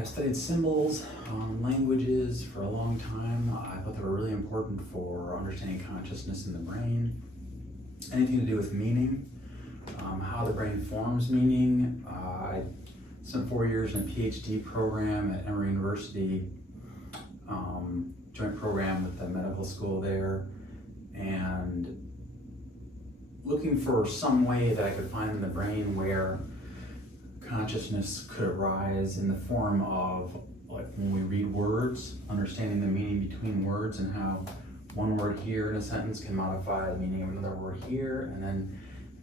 I studied symbols, languages for a long time. I thought they were really important for understanding consciousness in the brain. Anything to do with meaning, how the brain forms meaning. I spent 4 years in a PhD program at Emory University, joint program with the medical school there, and looking for some way that I could find in the brain where consciousness could arise in the form of, like when we read words, understanding the meaning between words and how one word here in a sentence can modify the meaning of another word here, and then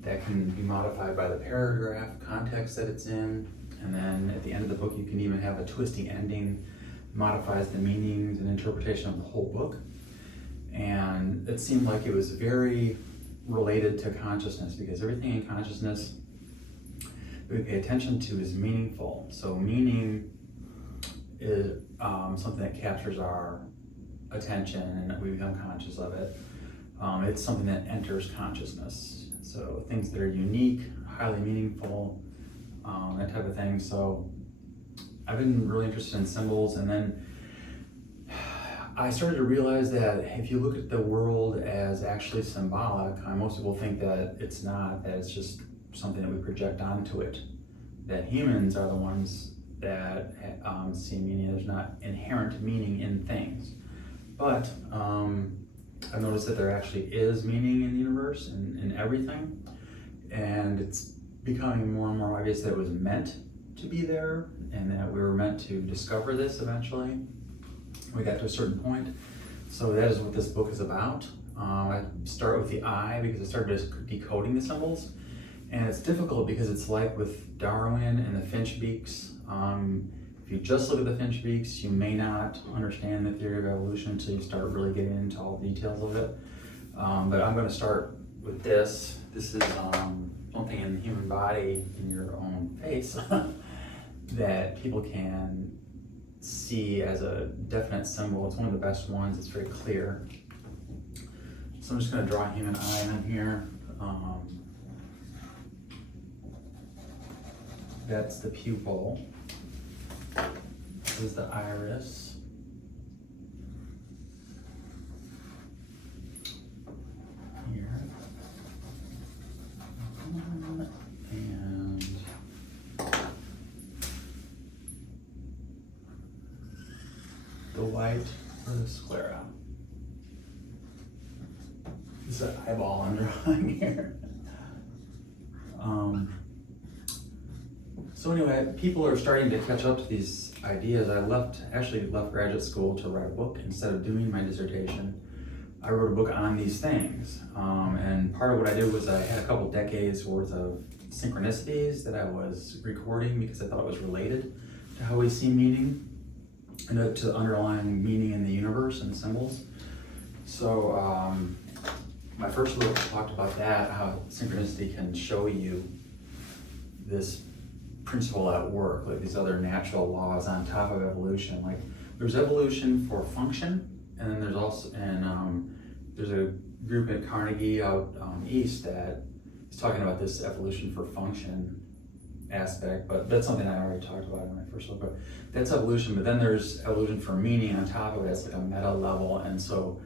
that can be modified by the paragraph context that it's in, and then at the end of the book you can even have a twisty ending, modifies the meanings and interpretation of the whole book. And it seemed like it was very related to consciousness, because everything in consciousness that we pay attention to is meaningful. So meaning is something that captures our attention and that we become conscious of it. It's something that enters consciousness. So things that are unique, highly meaningful, that type of thing. So I've been really interested in symbols, and then I started to realize that if you look at the world as actually symbolic, most people think that it's not, that it's just something that we project onto it, that humans are the ones that see meaning. There's not inherent meaning in things. But I've noticed that there actually is meaning in the universe and in everything, and it's becoming more and more obvious that it was meant to be there and that we were meant to discover this eventually. We got to a certain point. So that is what this book is about. I start with the I because I started decoding the symbols. And it's difficult because it's like with Darwin and the finch beaks. If you just look at the finch beaks, you may not understand the theory of evolution until you start really getting into all the details of it. But I'm going to start with this. This is something in the human body, in your own face, that people can see as a definite symbol. It's one of the best ones. It's very clear. So I'm just going to draw a human eye on here. That's the pupil. This is the iris. Here. And the white for the sclera. This is an eyeball I'm drawing here. So anyway, people are starting to catch up to these ideas. I actually left graduate school to write a book instead of doing my dissertation. I wrote a book on these things. And part of what I did was I had a couple decades worth of synchronicities that I was recording because I thought it was related to how we see meaning and to the underlying meaning in the universe and symbols. So my first book talked about that, how synchronicity can show you this principle at work, like these other natural laws on top of evolution. Like there's evolution for function, and then there's also, and there's a group at Carnegie out east that is talking about this evolution for function aspect, but that's something I already talked about in my first book. But that's evolution, but then there's evolution for meaning on top of it. It's like a meta level, and so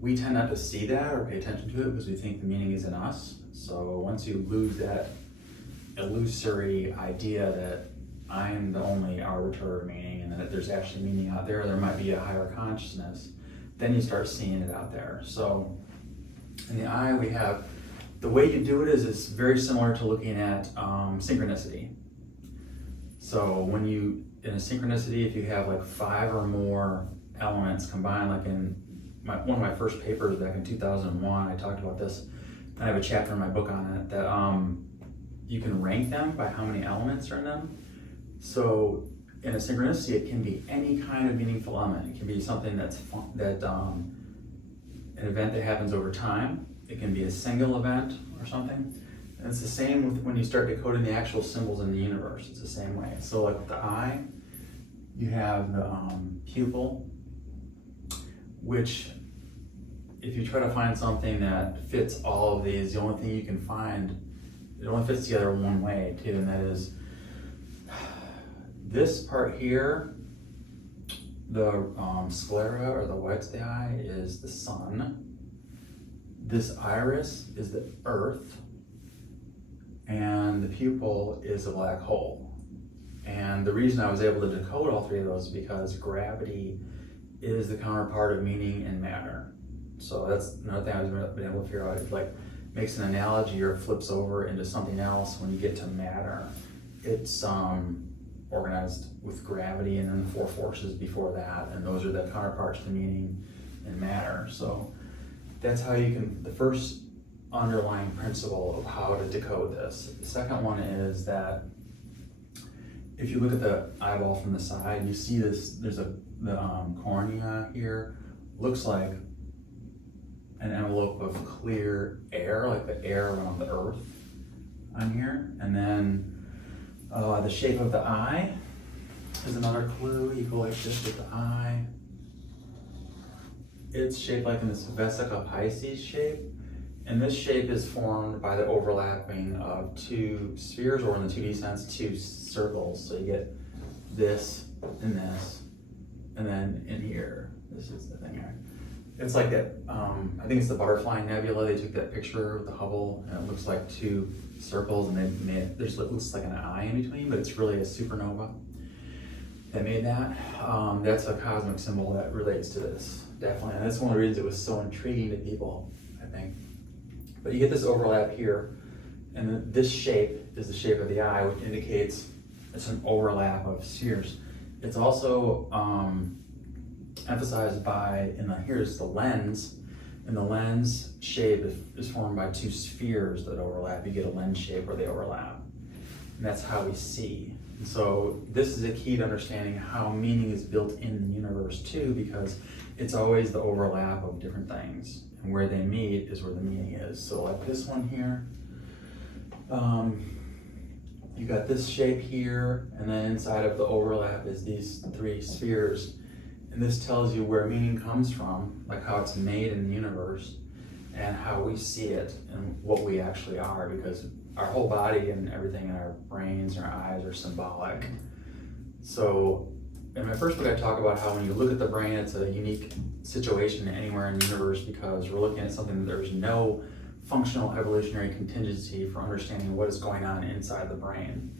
we tend not to see that or pay attention to it because we think the meaning is in us. So once you lose that illusory idea that I'm the only arbiter of meaning and that there's actually meaning out there, there might be a higher consciousness, then you start seeing it out there. So in the eye, we have, the way you do it is very similar to looking at synchronicity. So when you, in a synchronicity, if you have like 5 or more elements combined, like in one of my first papers back in 2001, I talked about this. I have a chapter in my book on it that you can rank them by how many elements are in them. So in a synchronicity, it can be any kind of meaningful element. It can be something that's an event that happens over time. It can be a single event or something. And it's the same with when you start decoding the actual symbols in the universe. It's the same way. So like with the eye, you have the pupil, which if you try to find something that fits all of these, the only thing you can find, it only fits together one way too, and that is This part here, the sclera, or the whites of the eye, is the sun. This iris is the earth, and the pupil is a black hole. And the reason I was able to decode all three of those is because gravity is the counterpart of meaning and matter. So that's another thing I've been able to figure out. It like makes an analogy or flips over into something else when you get to matter. It's organized with gravity and then the four forces before that, and those are the counterparts to meaning and matter. So that's how you can, the first underlying principle of how to decode this. The second one is that if you look at the eyeball from the side, you see this, there's the cornea here, looks like an envelope of clear air, like the air around the earth on here. And then the shape of the eye is another clue. You go like this with the eye. It's shaped like in this vesica Pisces shape. And this shape is formed by the overlapping of two spheres, or in the 2D sense, two circles. So you get this and this, and then in here, this is the thing here. It's like that, I think it's the Butterfly Nebula. They took that picture with the Hubble, and it looks like two circles, and they made, there's it looks like an eye in between, but it's really a supernova that made that. That's a cosmic symbol that relates to this, definitely. And that's one of the reasons it was so intriguing to people, I think. But you get this overlap here, and then this shape is the shape of the eye, which indicates it's an overlap of spheres. It's also emphasized by, here's the lens, and the lens shape is formed by two spheres that overlap. You get a lens shape where they overlap, and that's how we see. And so this is a key to understanding how meaning is built in the universe too, because it's always the overlap of different things, and where they meet is where the meaning is. So like this one here, you got this shape here, and then inside of the overlap is these three spheres. And this tells you where meaning comes from, like how it's made in the universe, and how we see it and what we actually are, because our whole body and everything in our brains and our eyes are symbolic. So in my first book, I talk about how when you look at the brain, it's a unique situation anywhere in the universe, because we're looking at something that there's no functional evolutionary contingency for understanding what is going on inside the brain.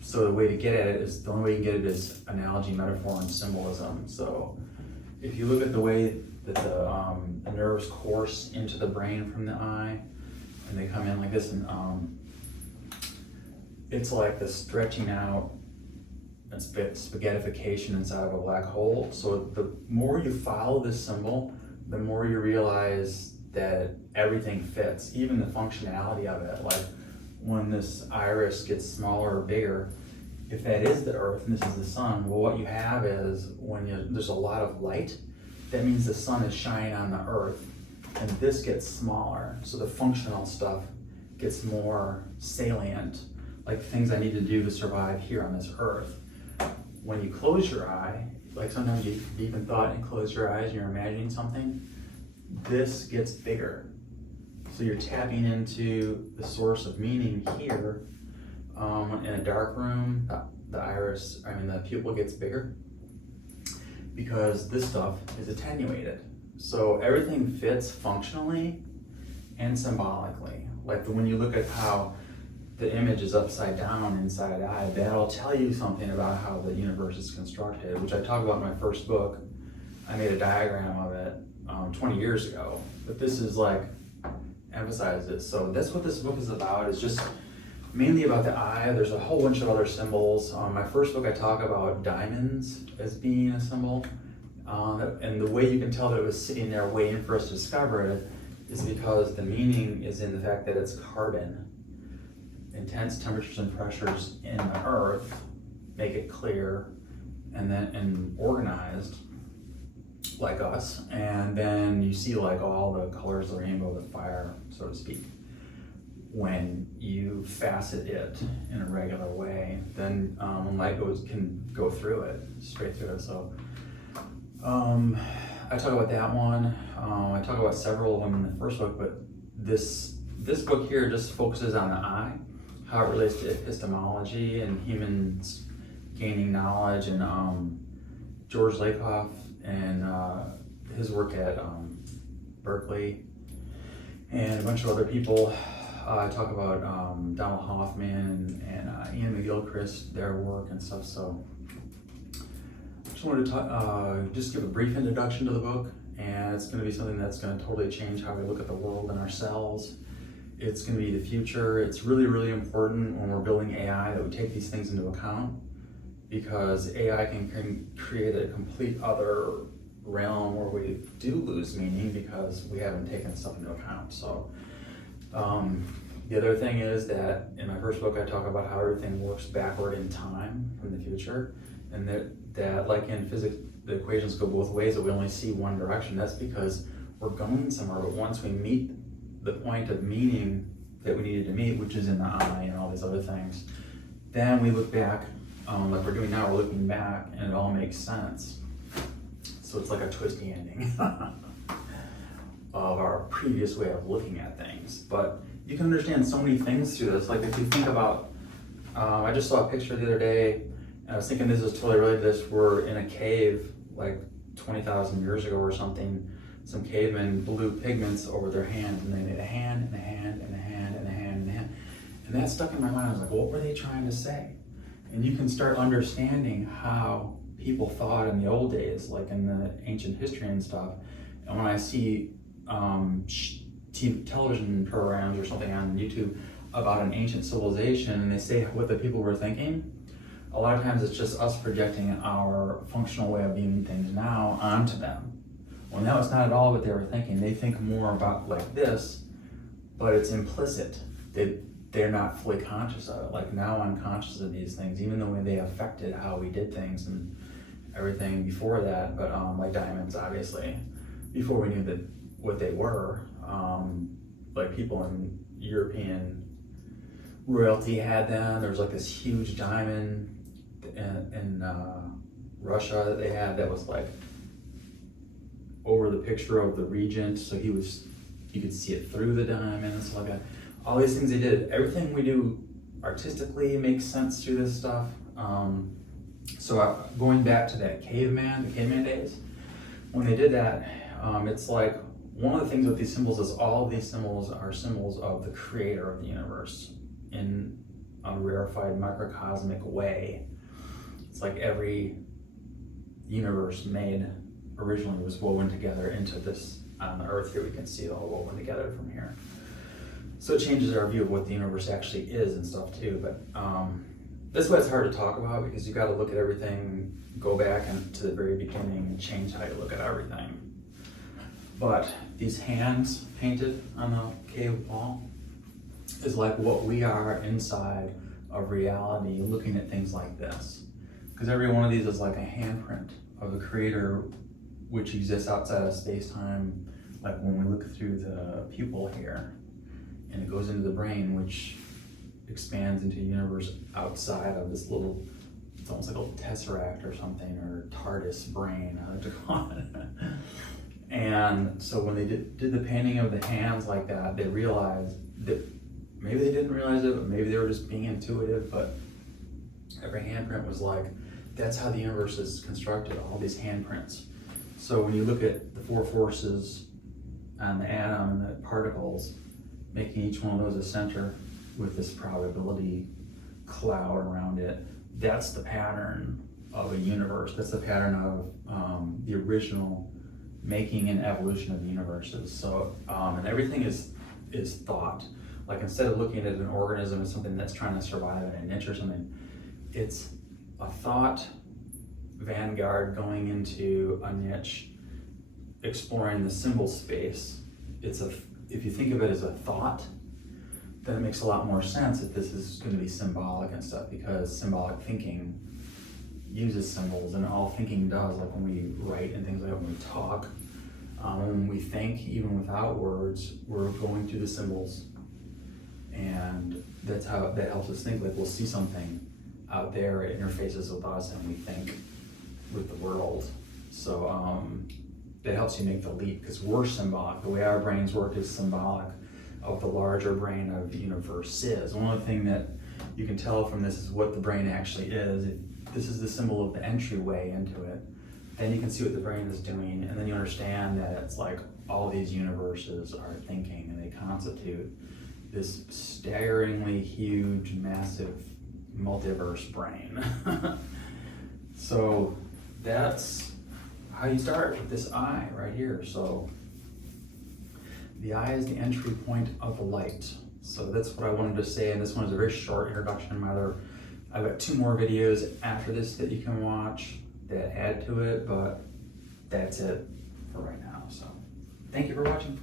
So the way to get at it is, the only way you can get it is analogy, metaphor, and symbolism. So if you look at the way that the nerves course into the brain from the eye, and they come in like this, and it's like the stretching out and spaghettification inside of a black hole. So the more you follow this symbol, the more you realize that everything fits, even the functionality of it. Like when this iris gets smaller or bigger, if that is the earth and this is the sun, well, what you have is there's a lot of light, that means the sun is shining on the earth, and this gets smaller. So the functional stuff gets more salient, like things I need to do to survive here on this earth. When you close your eye, like sometimes you deep in thought and close your eyes and you're imagining something, this gets bigger. So you're tapping into the source of meaning here. In a dark room, the pupil gets bigger because this stuff is attenuated. So everything fits functionally and symbolically. Like when you look at how the image is upside down inside the eye, that'll tell you something about how the universe is constructed, which I talk about in my first book. I made a diagram of it 20 years ago, but this is like emphasizes it. So that's what this book is about. It's just mainly about the eye. There's a whole bunch of other symbols. My first book, I talk about diamonds as being a symbol. And the way you can tell that it was sitting there waiting for us to discover it is because the meaning is in the fact that it's carbon. Intense temperatures and pressures in the earth make it clear and organized like us. And then you see like all the colors of the rainbow, the fire, so to speak. When you facet it in a regular way, then when light can go through it, straight through it. So I talk about that one. I talk about several of them in the first book, but this book here just focuses on the eye, how it relates to epistemology and humans gaining knowledge, and George Lakoff and his work at Berkeley, and a bunch of other people talk about Donald Hoffman and Ian McGilchrist, their work and stuff. So I just wanted to talk, just give a brief introduction to the book, and it's going to be something that's going to totally change how we look at the world and ourselves. It's going to be the future. It's really, really important when we're building AI that we take these things into account, because AI can create a complete other realm where we do lose meaning because we haven't taken stuff into account. So the other thing is that in my first book I talk about how everything works backward in time from the future, and that like in physics the equations go both ways, that we only see one direction. That's because we're going somewhere, but once we meet the point of meaning that we needed to meet, which is in the eye and all these other things, then we look back, like we're doing now, we're looking back and it all makes sense. So it's like a twisty ending of our previous way of looking at things. But you can understand so many things through this. Like if you think about, I just saw a picture the other day, and I was thinking this is totally related to this. We're in a cave like 20,000 years ago or something. Some cavemen blew pigments over their hands, and they made a hand and a hand and a hand and a hand and a hand. And that stuck in my mind. I was like, what were they trying to say? And you can start understanding how people thought in the old days, like in the ancient history and stuff. And when I see television programs or something on YouTube about an ancient civilization, and they say what the people were thinking, a lot of times it's just us projecting our functional way of viewing things now onto them. When that was not at all what they were thinking. They think more about like this, but it's implicit. They're not fully conscious of it. Like now I'm conscious of these things, even the way they affected how we did things and everything before that. But like diamonds, obviously, before we knew that what they were, like people in European royalty had them. There was like this huge diamond in Russia that they had that was like over the picture of the regent, so you could see it through the diamond and stuff like that. All these things they did, everything we do artistically makes sense through this stuff. So going back to that the caveman days, when they did that, it's like one of the things with these symbols is all of these symbols are symbols of the creator of the universe in a rarefied microcosmic way. It's like every universe made originally was woven together into this on the earth here. We can see it all woven together from here. So it changes our view of what the universe actually is and stuff too. But that's why it's hard to talk about, because you got to look at everything, go back to the very beginning and change how you look at everything. But these hands painted on the cave wall is like what we are inside of reality, looking at things like this. Because every one of these is like a handprint of the creator, which exists outside of space-time, like when we look through the pupil here, and it goes into the brain, which expands into a universe outside of this little, it's almost like a little tesseract or something, or TARDIS brain, I like to call it. And so when they did the painting of the hands like that, they realized that maybe they didn't realize it, but maybe they were just being intuitive, but every handprint was like, that's how the universe is constructed, all these handprints. So when you look at the four forces on the atom and the particles, making each one of those a center with this probability cloud around it, that's the pattern of a universe. That's the pattern of the original making and evolution of universes. So, and everything is thought. Like instead of looking at an organism as something that's trying to survive in a niche or something, it's a thought vanguard going into a niche, exploring the symbol space. If you think of it as a thought, then it makes a lot more sense that this is going to be symbolic and stuff, because symbolic thinking uses symbols, and all thinking does, like when we write and things like that, when we talk, when we think, even without words, we're going through the symbols, and that helps us think. Like we'll see something out there, it interfaces with us, and we think with the world. So that helps you make the leap, because we're symbolic. The way our brains work is symbolic of the larger brain of the universe is. One of the things that you can tell from this is what the brain actually is. This is the symbol of the entryway into it. Then you can see what the brain is doing, and then you understand that it's like all these universes are thinking, and they constitute this staggeringly huge, massive multiverse brain. So that's how you start with this eye right here. So the eye is the entry point of the light. So that's what I wanted to say, and this one is a very short introduction. I've got 2 more videos after this that you can watch that add to it, but that's it for right now. So thank you for watching.